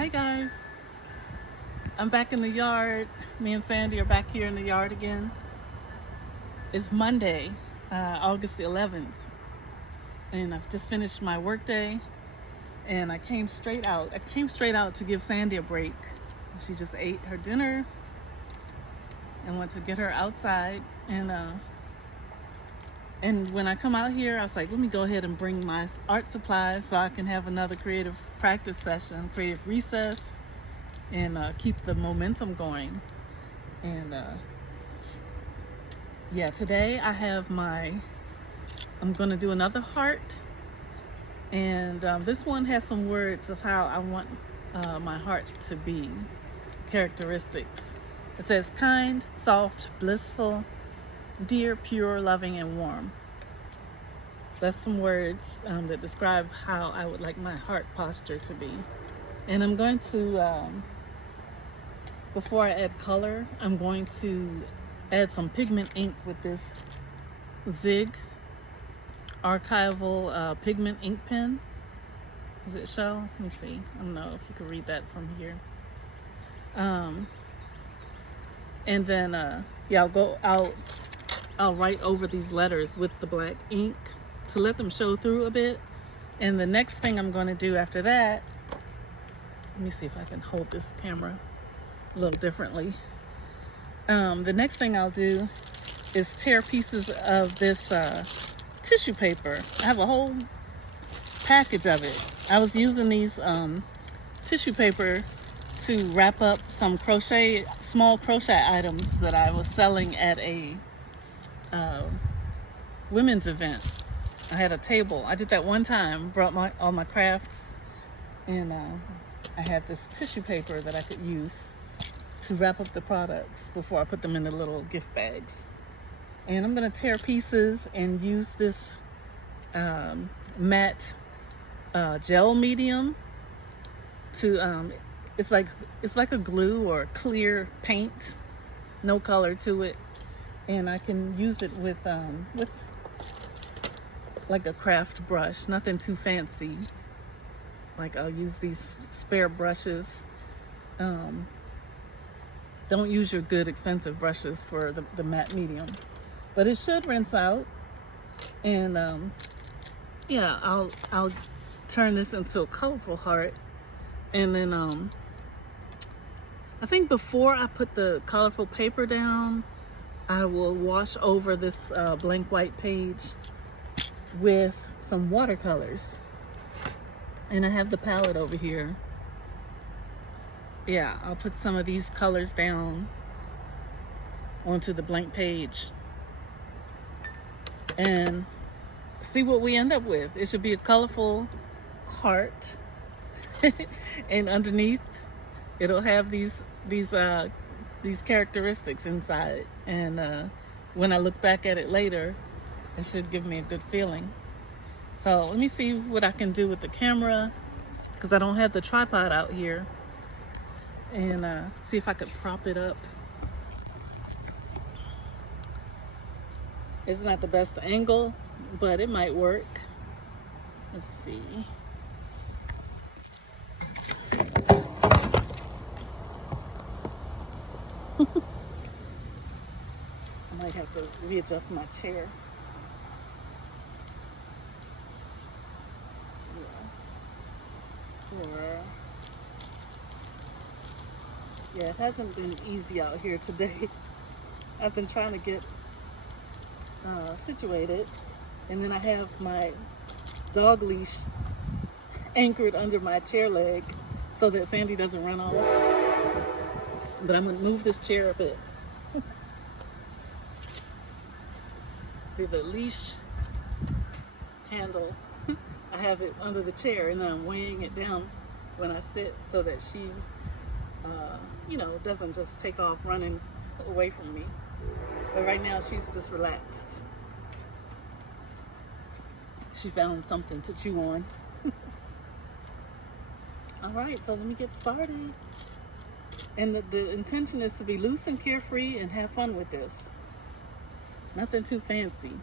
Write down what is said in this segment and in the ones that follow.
Hey guys, I'm back in the yard. Me and Sandy are back here in the yard again. It's Monday, August the 11th, and I've just finished my workday. And I came straight out. To give Sandy a break. She just ate her dinner and went to get her outside. And when I come out here, I was like, let me go ahead and bring my art supplies so I can have another creative practice session, creative recess, and keep the momentum going. And today I'm going to do another heart. And this one has some words of how I want my heart to be, characteristics. It says kind, soft, blissful, dear, pure, loving, and warm. That's some words that describe how I would like my heart posture to be. And I'm going to, before I add color, I'm going to add some pigment ink with this Zig archival pigment ink pen. Does it show? Let me see. I don't know if you can read that from here. And then I'll write over these letters with the black ink to let them show through a bit. And the next thing I'm going to do after that, let me see if I can hold this camera a little differently. The next thing I'll do is tear pieces of this tissue paper. I have a whole package of it. I was using these tissue paper to wrap up some small crochet items that I was selling at a women's event. I had a table. I did that one time, brought all my crafts, and I had this tissue paper that I could use to wrap up the products before I put them in the little gift bags. And I'm going to tear pieces and use this matte gel medium to it's like a glue or clear paint, no color to it, and I can use it with like a craft brush, nothing too fancy. Like I'll use these spare brushes. Don't use your good expensive brushes for the matte medium, but it should rinse out. And I'll turn this into a colorful heart. And then I think before I put the colorful paper down, I will wash over this blank white page with some watercolors. And I have the palette over here. Yeah, I'll put some of these colors down onto the blank page and see what we end up with. It should be a colorful heart. And underneath it'll have these characteristics inside, and when I look back at it later, it should give me a good feeling. So let me see what I can do with the camera, because I don't have the tripod out here, and see if I could prop it up. It's not the best angle, but it might work. Let's see. I might have to readjust my chair. Yeah, it hasn't been easy out here today. I've been trying to get situated, and then I have my dog leash anchored under my chair leg so that Sandy doesn't run off. But I'm going to move this chair a bit. See the leash handle, I have it under the chair, and then I'm weighing it down when I sit so that she doesn't just take off running away from me. But right now she's just relaxed. She found something to chew on. All right, so let me get started. And the intention is to be loose and carefree and have fun with this. Nothing too fancy.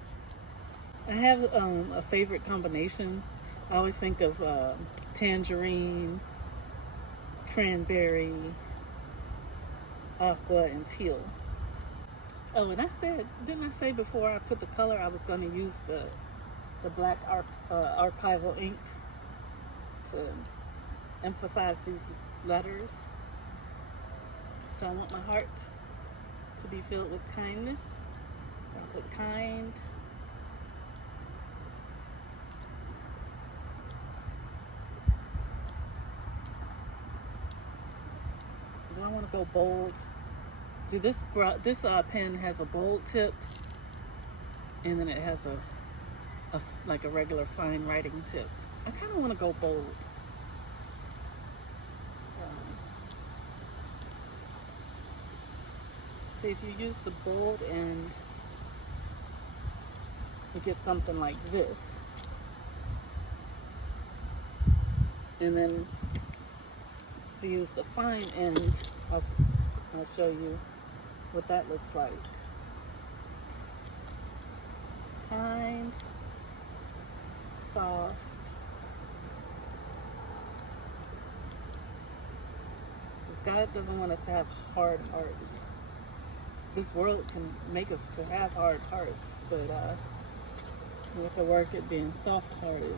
I have a favorite combination. I always think of tangerine, cranberry, aqua, and teal. Oh, and didn't I say before I put the color I was going to use the black archival ink to emphasize these letters. So I want my heart to be filled with kindness. So I put kind. Do I want to go bold? See, this pen has a bold tip, and then it has like a regular fine writing tip. I kind of want to go bold. See, if you use the bold end, you get something like this. And then if you use the fine end, I'll show you what that looks like. Kind, soft. Because God doesn't want us to have hard hearts. This world can make us to have hard hearts, but we have to work at being soft-hearted.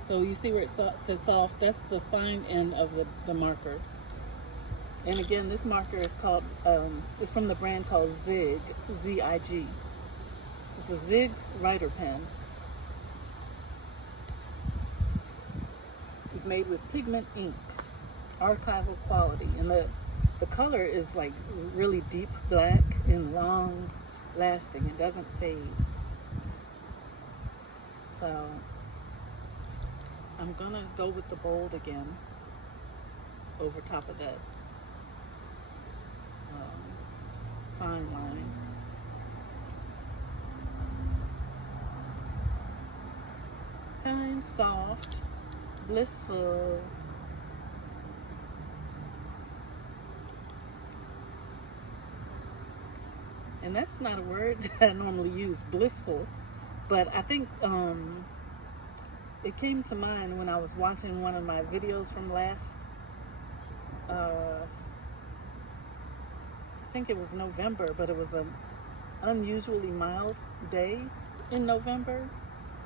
So you see where it says soft? That's the fine end of the marker. And again, this marker is called, it's from the brand called Zig, Z-I-G. It's a Zig writer pen. It's made with pigment ink, archival quality. And the color is like really deep black and long lasting. It doesn't fade. So I'm gonna go with the bold again over top of that fine line. Kind, soft, blissful. And that's not a word that I normally use, blissful. But I think it came to mind when I was watching one of my videos from last, I think it was November, but it was an unusually mild day in November.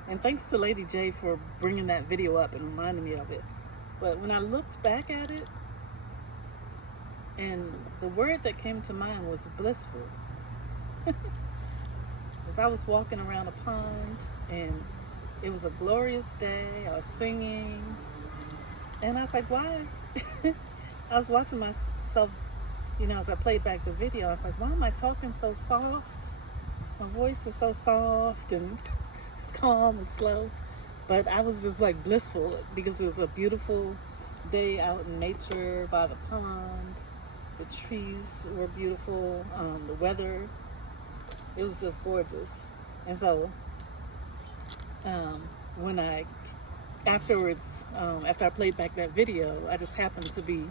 And thanks to Lady J for bringing that video up and reminding me of it. But when I looked back at it, and the word that came to mind was blissful. Because I was walking around a pond, and it was a glorious day. I was singing, and I was like, why? I was watching myself, as I played back the video. I was like, why am I talking so soft? My voice is so soft and calm and slow. But I was just like blissful because it was a beautiful day out in nature by the pond. The trees were beautiful. The weather, it was just gorgeous. And so when after I played back that video, I just happened to be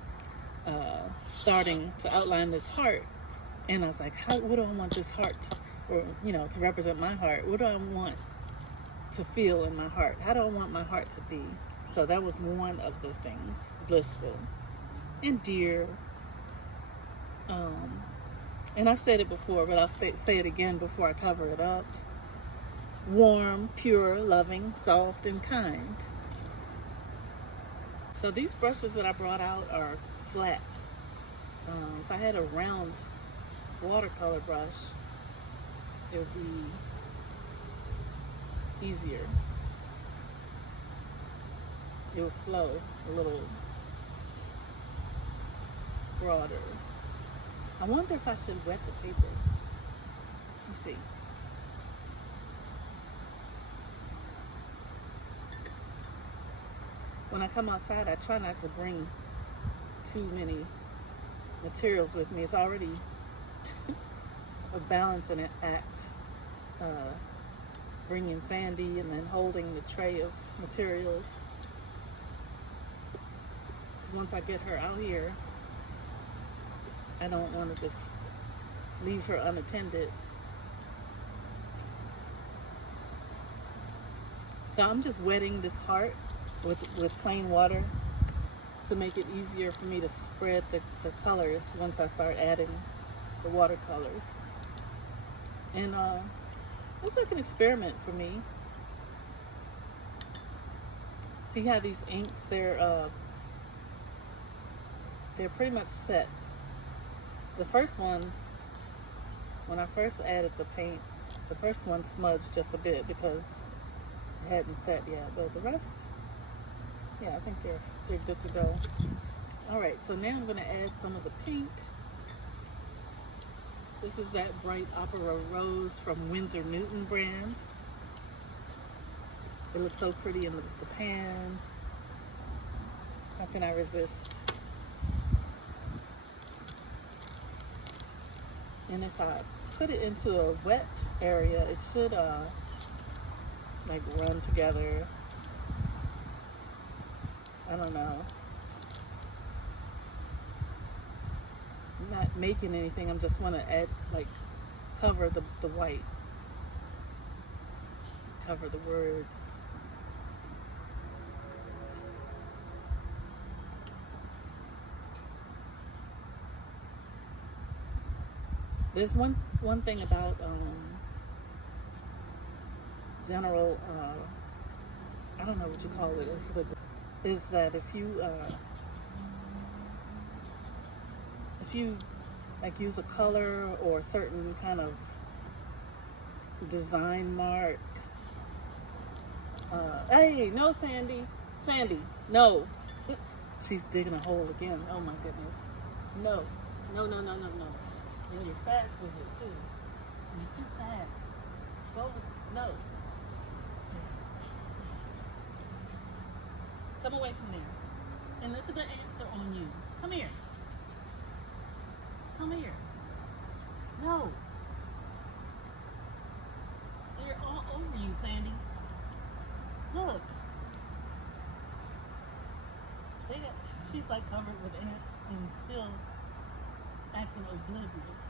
starting to outline this heart. And I was like, what do I want this heart to represent my heart? What do I want to feel in my heart? How do I want my heart to be? So that was one of the things. Blissful and dear. And I've said it before, but I'll say it again before I cover it up. Warm, pure, loving, soft, and kind. So these brushes that I brought out are flat. If I had a round watercolor brush, it would be easier. It would flow a little broader. I wonder if I should wet the paper. Let's see. When I come outside, I try not to bring too many materials with me. It's already a balancing act. Bringing Sandy and then holding the tray of materials. Because once I get her out here, I don't want to just leave her unattended. So I'm just wetting this heart with plain water to make it easier for me to spread the colors once I start adding the watercolors. And it's like an experiment for me. See how these inks, they're pretty much set. The first one, when I first added the paint, the first one smudged just a bit because it hadn't set yet. But the rest, yeah, I think they're good to go. All right, so now I'm going to add some of the pink. This is that bright Opera Rose from Winsor Newton brand. It looks so pretty in the pan. How can I resist? And if I put it into a wet area, it should like run together. I don't know. I'm not making anything. I just want to add, like, cover the white. Cover the words. There's one thing about general, I don't know what you call it, is that if you like use a color or a certain kind of design mark, hey, no, Sandy, no. She's digging a hole again. Oh my goodness. No. And you're fast with it too. You're too fast. Go, no. Come away from me. And look at the ants are on you. Come here. Come here. No. They're all over you, Sandy. Look. She's like covered with ants and still acting oblivious.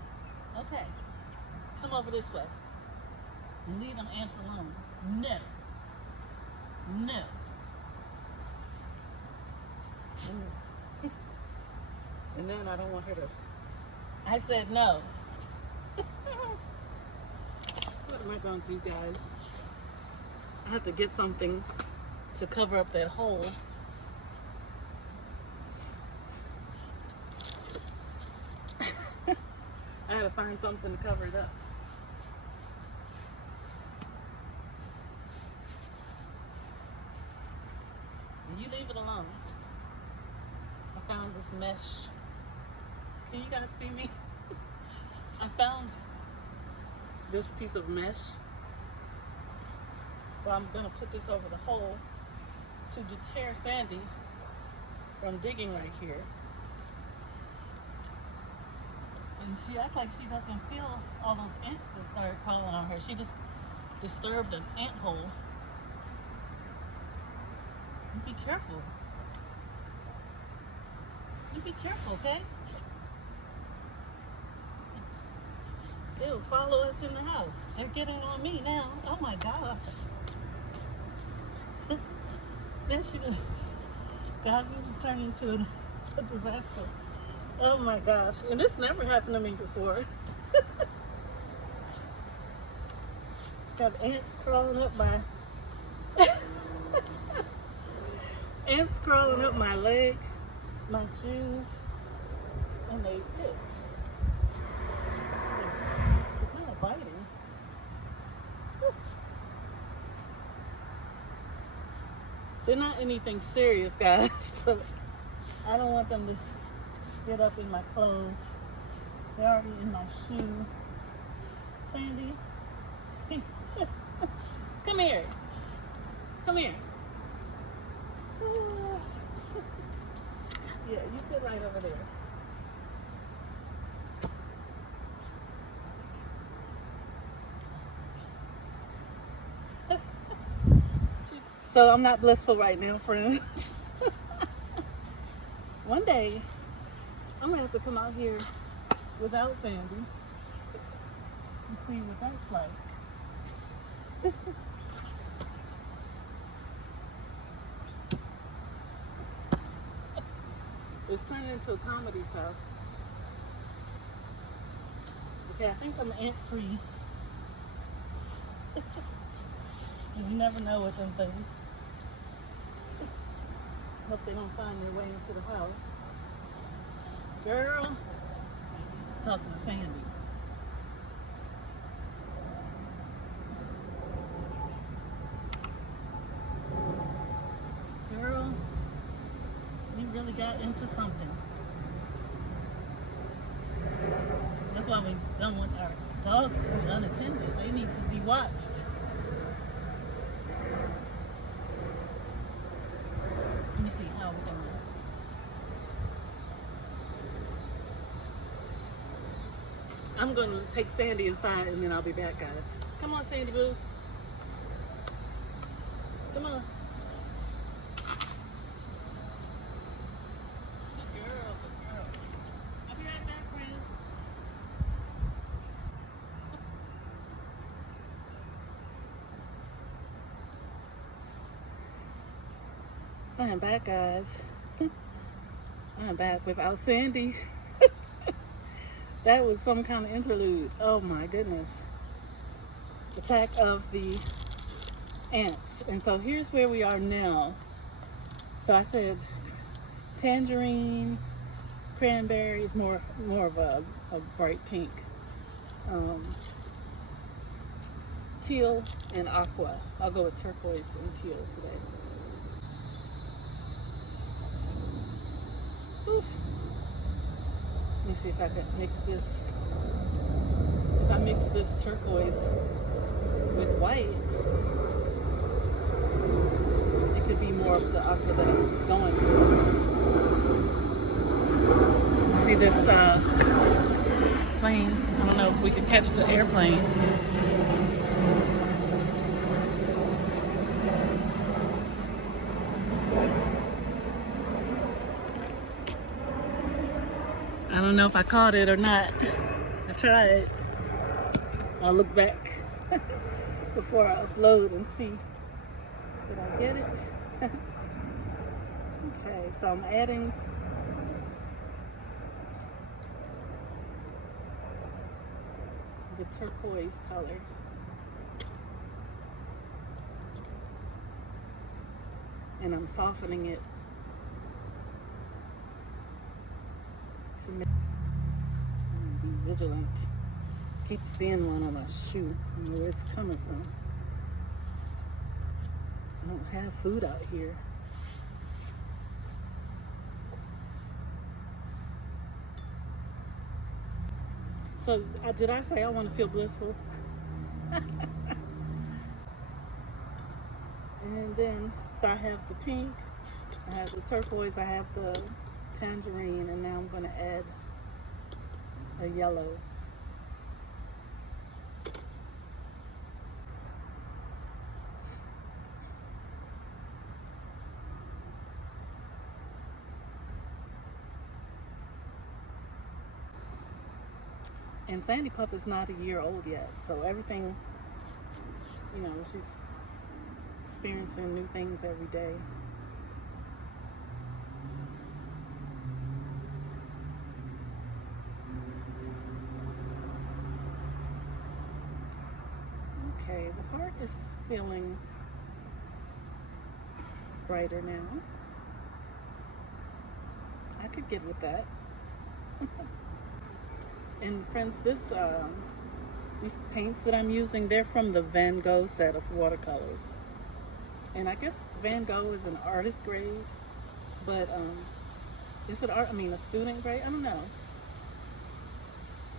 Okay. Come over this way. Leave them ants alone. No. And then I don't want her to. I said no. What am I going to do, guys? I have to get something to cover up that hole. I had to find something to cover it up. And you leave it alone. I found this mesh. Can you guys see me? I found this piece of mesh. So I'm going to put this over the hole to deter Sandy from digging right here. And she acts like she doesn't feel all those ants that started crawling on her. She just disturbed an ant hole. You be careful. You be careful, okay? Ew, follow us in the house. They're getting on me now. Oh my gosh. Then she was, God, this is turning into a disaster. Oh my gosh. And this never happened to me before. Got ants crawling up my ants crawling up my leg, my shoes, and they itch. They're kind of biting. Whew. They're not anything serious, guys, but I don't want them to get up in my clothes. They're already in my shoe. Sandy, come here. Come here. Yeah, you sit right over there. So I'm not blissful right now, friends. One day, I'm gonna have to come out here without Sandy and see what that's like. It's turned into a comedy show. Okay, I think I'm ant-free. You never know with them things. Hope they don't find their way into the house. Girl, talking to Sandy. Girl, we really got into something. That's why we don't want our dogs to be unattended. They need to be watched. Let me see how we're doing. I'm going to take Sandy inside and then I'll be back, guys. Come on, Sandy Boo. Come on. Good girl, good girl. I'll be right back, friends. I'm back, guys. I'm back without Sandy. That was some kind of interlude. Oh my goodness. Attack of the ants. And so here's where we are now. So I said tangerine, cranberry is more of a bright pink. Teal and aqua. I'll go with turquoise and teal today. Oof. Let me see if I can mix this. If I mix this turquoise with white, it could be more of the aqua that I'm going for. See this plane? I don't know if we can catch the airplane. I don't know if I caught it or not. I tried. I'll look back before I upload and see. Did I get it? Okay, so I'm adding the turquoise color. And I'm softening it to make be vigilant. Keep seeing one on my shoe. I don't know where it's coming from. I don't have food out here. So did I say I want to feel blissful? And then, so I have the pink, I have the turquoise, I have the tangerine, and now I'm going to add a yellow. And Sandy Pup is not a year old yet, so everything, you know, she's experiencing new things every day. Okay, the heart is feeling brighter now. I could get with that. And friends, these paints that I'm using, they're from the Van Gogh set of watercolors. And I guess Van Gogh is an artist grade, but is it art? I mean, a student grade? I don't know.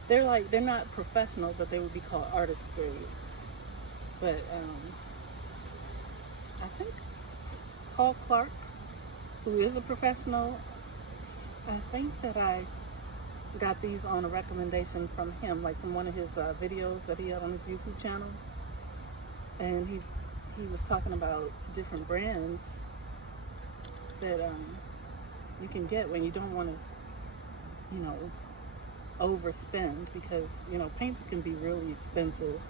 They're not professional, but they would be called artist grade. But I think Paul Clark, who is a professional, I think that I got these on a recommendation from him, like from one of his videos that he had on his YouTube channel. And he was talking about different brands that you can get when you don't want to, you know, overspend, because, you know, paints can be really expensive.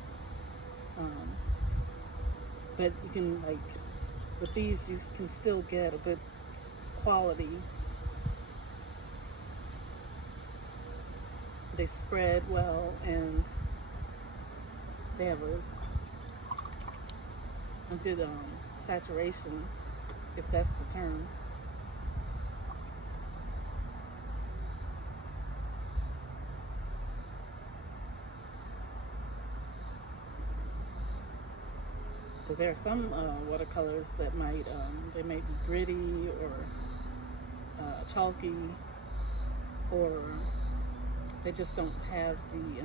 But you can, like, with these, you can still get a good quality they spread well, and they have a good saturation, if that's the term. Because there are some watercolors that they may be gritty or chalky, or they just don't have the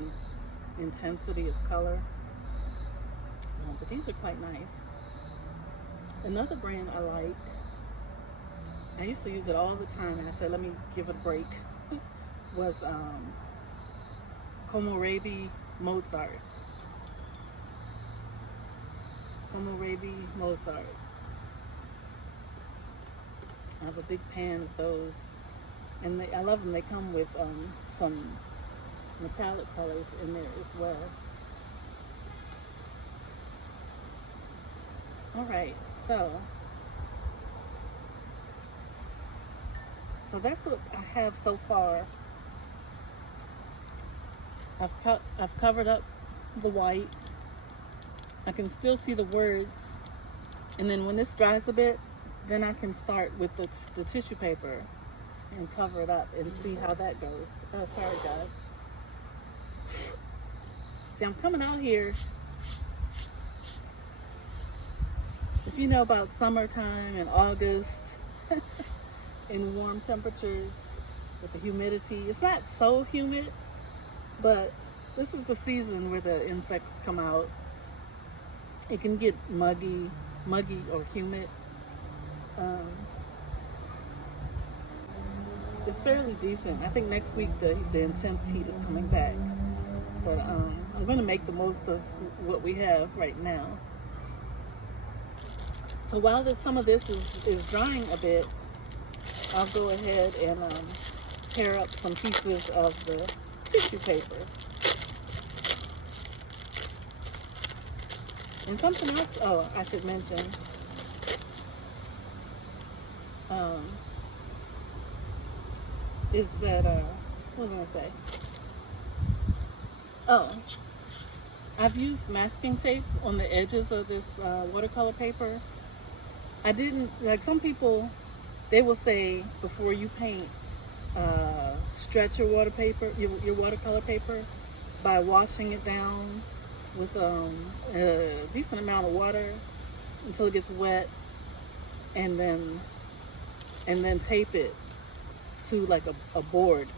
intensity of color. But these are quite nice. Another brand I like, I used to use it all the time, and I said, let me give it a break, was Komorebi Mozart. Komorebi Mozart. I have a big pan of those, and I love them. They come with some metallic colors in there as well. All right, so that's what I have so far. I've covered up the white. I can still see the words, and then when this dries a bit, then I can start with the tissue paper and cover it up and see how that goes. Oh, sorry guys. See, I'm coming out here. If you know about summertime and August in warm temperatures with the humidity, it's not so humid, but this is the season where the insects come out. It can get muggy or humid. It's fairly decent. I think next week the intense heat is coming back, but I'm going to make the most of what we have right now. So while some of this is drying a bit, I'll go ahead and tear up some pieces of the tissue paper. And something else, I should mention, is that, what was I going to say? Oh, I've used masking tape on the edges of this watercolor paper. I didn't, like some people, they will say before you paint, stretch your your watercolor paper by washing it down with a decent amount of water until it gets wet, and then tape it to like a board.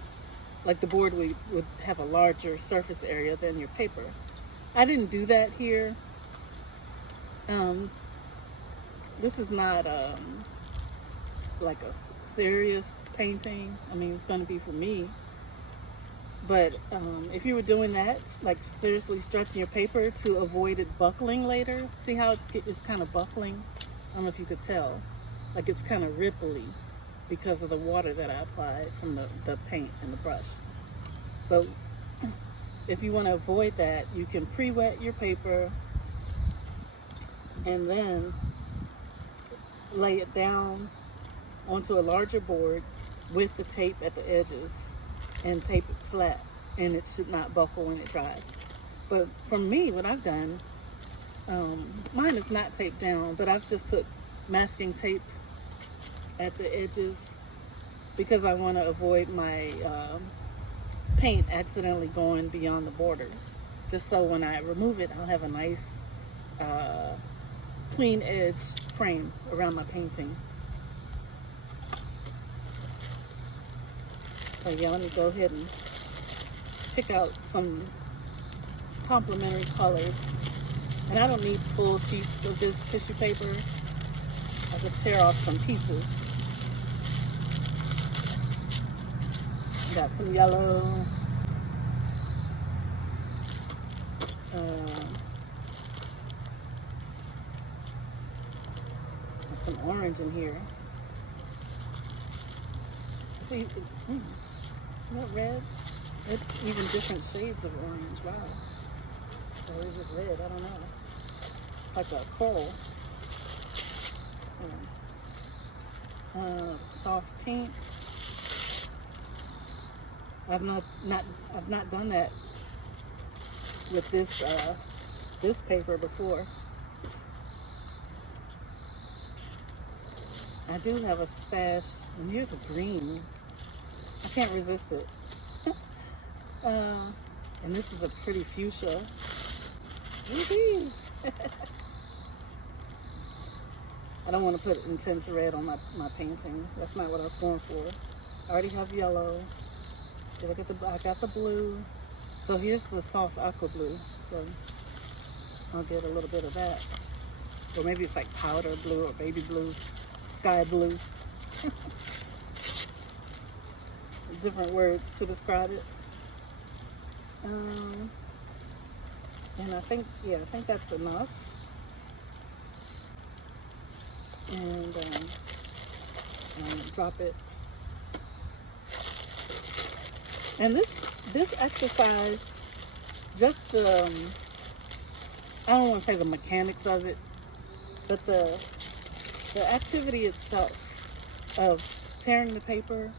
Like the board would have a larger surface area than your paper. I didn't do that here. This is not like a serious painting. I mean, it's going to be for me. But if you were doing that, like seriously stretching your paper to avoid it buckling later, see how it's kind of buckling? I don't know if you could tell. Like it's kind of ripply because of the water that I applied from the paint and the brush. But if you want to avoid that, you can pre-wet your paper and then lay it down onto a larger board with the tape at the edges and tape it flat, and it should not buckle when it dries. But for me, what I've done, mine is not taped down, but I've just put masking tape at the edges because I want to avoid my paint accidentally going beyond the borders. Just so when I remove it, I'll have a nice clean edge frame around my painting. So yeah, let me go ahead and pick out some complementary colors. And I don't need full sheets of this tissue paper. I'll just tear off some pieces. Got some yellow. Got some orange in here. See, isn't that red? It's even different shades of orange. Wow. Or is it red? I don't know. Like a coral. Soft pink. I've not done that with this paper before. I do have a stash, and here's a green. I can't resist it. And this is a pretty fuchsia. Woo-hoo. I don't want to put intense red on my painting. That's not what I was going for. I already have yellow. I got the blue. So here's the soft aqua blue. So I'll get a little bit of that. Or maybe it's like powder blue or baby blue, sky blue. Different words to describe it. And I think that's enough. And drop it. And this exercise, just I don't want to say the mechanics of it, but the activity itself of tearing the paper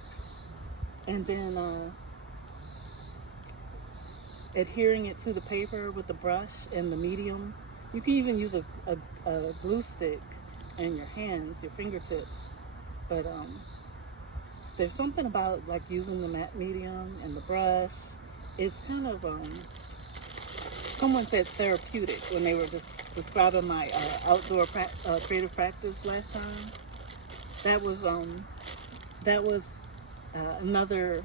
and then adhering it to the paper with the brush and the medium. You can even use a glue stick in your hands, your fingertips, but there's something about like using the matte medium and the brush. It's kind of someone said therapeutic when they were just describing my outdoor creative practice last time. That was another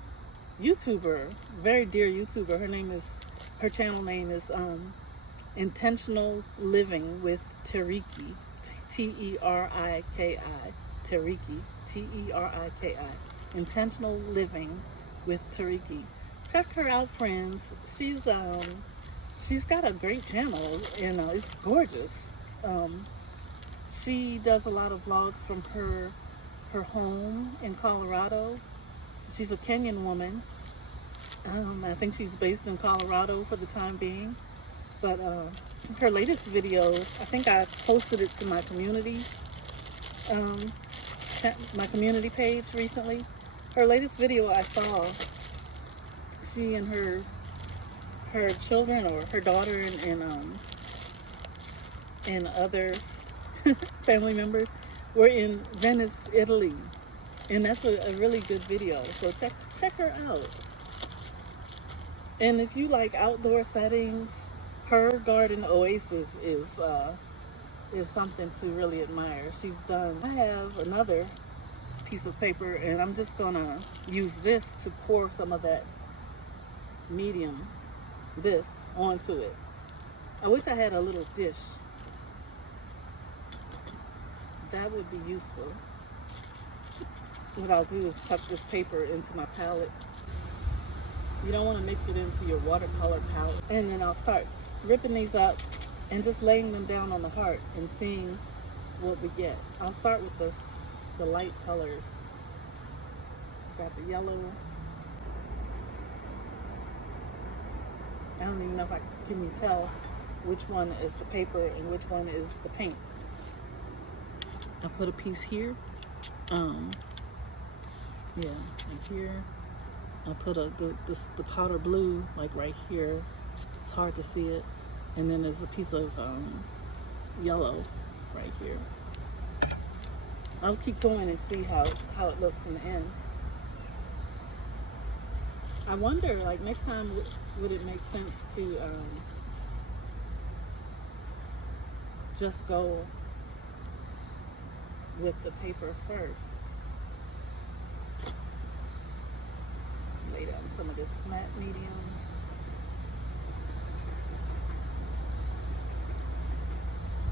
YouTuber, very dear YouTuber. Her channel name is Intentional Living with Teriki, Teriki, Teriki, Teriki, Intentional Living with Teriki. Check her out, friends. She's got a great channel, and it's gorgeous. She does a lot of vlogs from her home in Colorado. She's a Kenyan woman. I think she's based in Colorado for the time being. But her latest video, I think I posted it to my community page recently. Her latest video I saw, she and her children, or her daughter and others, family members, were in Venice, Italy. And that's a really good video. So check her out. And if you like outdoor settings, her garden oasis is something to really admire. I have another piece of paper, and I'm just gonna use this to pour some of that medium, this, onto it. I wish I had a little dish. That would be useful. What I'll do is tuck this paper into my palette. You don't want to mix it into your watercolor palette. And then I'll start ripping these up and just laying them down on the heart and seeing what we get. I'll start with the light colors. Got the yellow. I don't even know if can you tell which one is the paper and which one is the paint. I put a piece here. Yeah, right here. I put the powder blue like right here. It's hard to see it. And then there's a piece of yellow right here. I'll keep going and see how it looks in the end. I wonder, like, next time, would it make sense to just go with the paper first? Lay down some of this matte medium.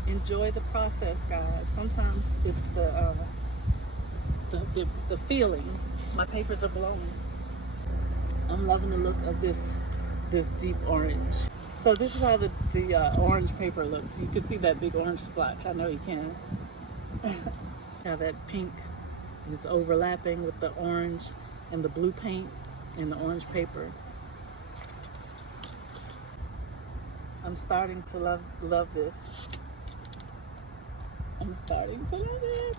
Enjoy the process, guys. Sometimes it's the feeling. My papers are blowing. I'm loving the look of this deep orange. So this is how the orange paper looks. You can see that big orange splotch. I know you can. How that pink is overlapping with the orange and the blue paint and the orange paper. I'm starting to love this. I'm starting to love it.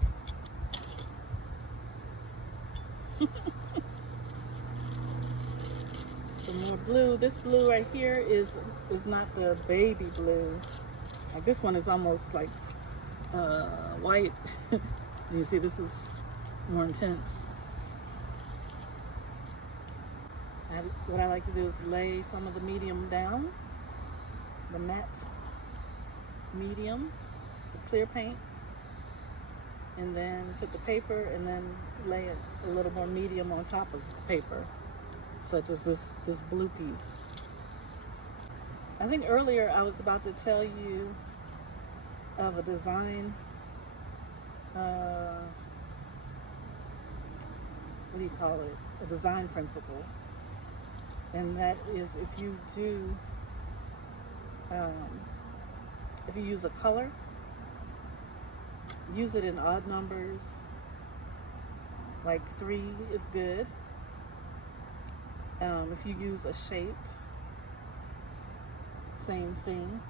some more blue. This blue right here is not the baby blue. Like this one is almost like white. You see, this is more intense. What I like to do is lay some of the medium down, the matte medium, the clear paint, and then put the paper and then lay a little more medium on top of the paper, such as this blue piece. I think earlier I was about to tell you of a design, what do you call it? A design principle. And that is if you use a color, use it in odd numbers, like 3 is good. If you use a shape, same thing.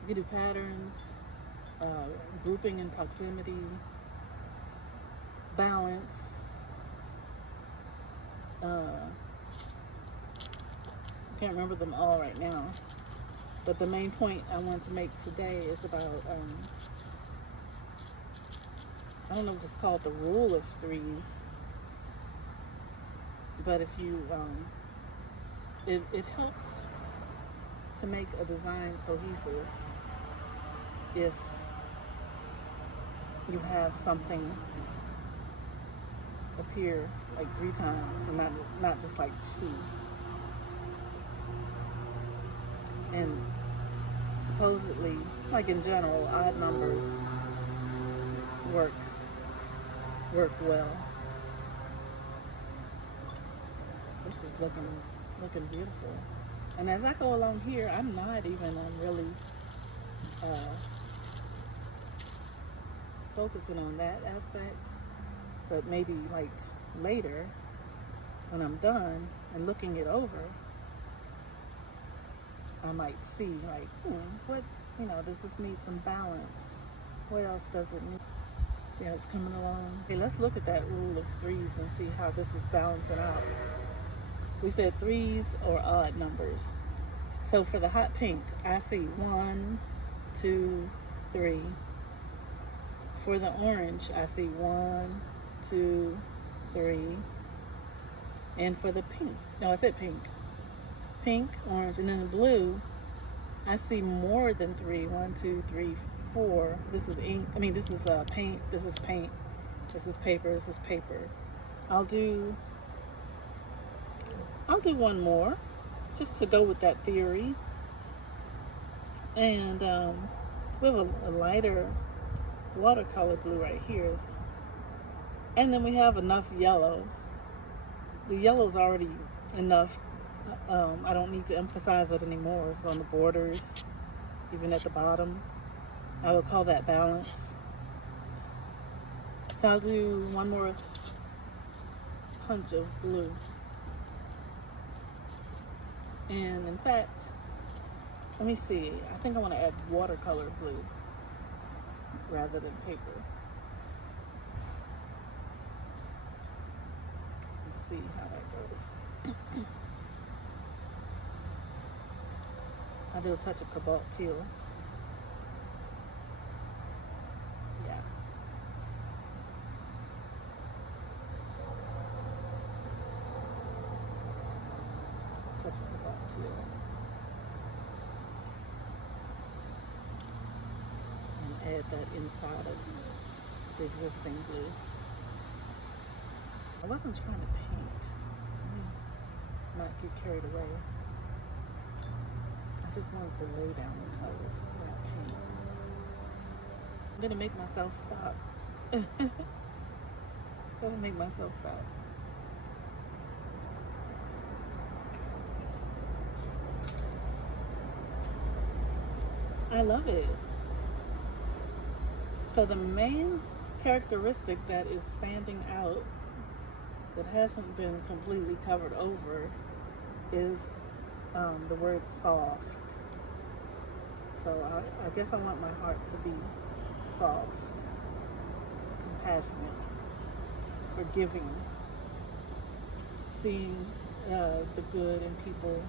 You can do patterns, grouping and proximity, balance. I can't remember them all right now, but the main point I want to make today is about, I don't know if it's called the rule of 3s, but if you, it helps to make a design cohesive if you have something appear like 3 times and not just like 2. And supposedly, like in general, odd numbers work well. This is looking beautiful. And as I go along here, I'm not even really focusing on that aspect, but maybe like later when I'm done and looking it over, I might see like, what, does this need some balance? What else does it need? See how it's coming along? Okay, let's look at that rule of 3s and see how this is balancing out. We said 3s or odd numbers. So for the hot pink, I see 1, 2, 3. For the orange, I see 1, 2, 3. And for the pink, no, I said pink. Pink, orange, and then the blue, I see more than 3. 1, 2, 3, 4. This is ink. This is paint. This is paint. This is paper. This is paper. I'll do one more, just to go with that theory. And we have a lighter watercolor blue right here, and then we have enough yellow. The yellow's already enough. I don't need to emphasize it anymore. It's on the borders, even at the bottom. I would call that balance. So I'll do one more punch of blue. And in fact, let me see. I think I want to add watercolor blue rather than paper. Let's see how that goes. I'll do a touch of cobalt teal. Yeah. Touch of cobalt teal. And add that inside of the existing blue. I wasn't trying to paint. Not get carried away. I just wanted to lay down the colors, not paint. I'm gonna make myself stop. I'm gonna make myself stop. I love it. So the main characteristic that is standing out, that hasn't been completely covered over, is the word soft. So I guess I want my heart to be soft, compassionate, for giving, seeing the good in people.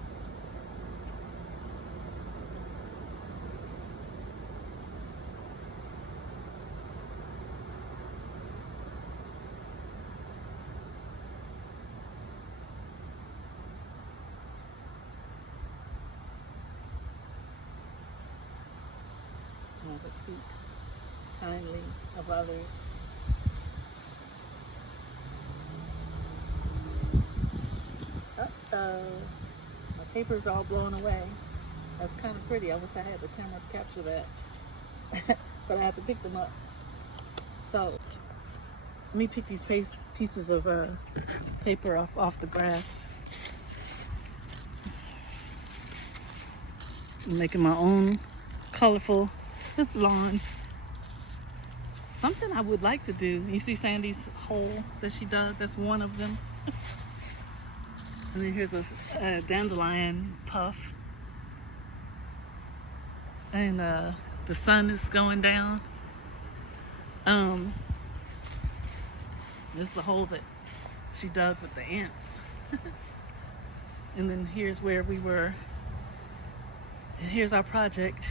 To speak kindly of others. My paper's all blown away. That's kind of pretty. I wish I had the camera to capture that. But I have to pick them up. So let me pick these pieces of paper off the grass. I'm making my own colorful lawn. Something I would like to do. You see Sandy's hole that she dug? That's one of them. And then here's a dandelion puff. And the sun is going down. This is the hole that she dug with the ants. And then here's where we were. And here's our project.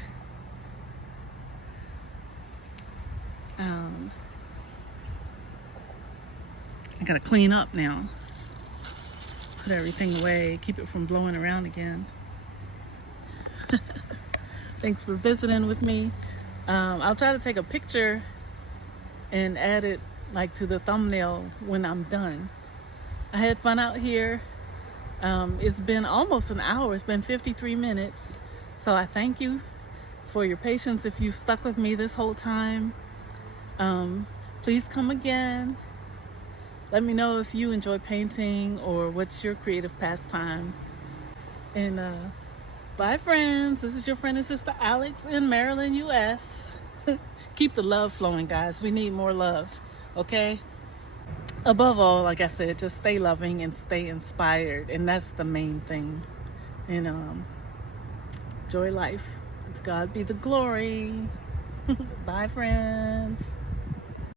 I gotta clean up now. Put everything away, keep it from blowing around again. Thanks for visiting with me. I'll try to take a picture and add it like to the thumbnail when I'm done. I had fun out here. It's been almost an hour. It's been 53 minutes. So I thank you for your patience if you've stuck with me this whole time. Please come again. Let me know if you enjoy painting or what's your creative pastime. And bye friends. This is your friend and sister Alex in Maryland, US. Keep the love flowing, guys. We need more love, okay? Above all, like I said, just stay loving and stay inspired. And that's the main thing. And enjoy life. To God be the glory. Bye friends.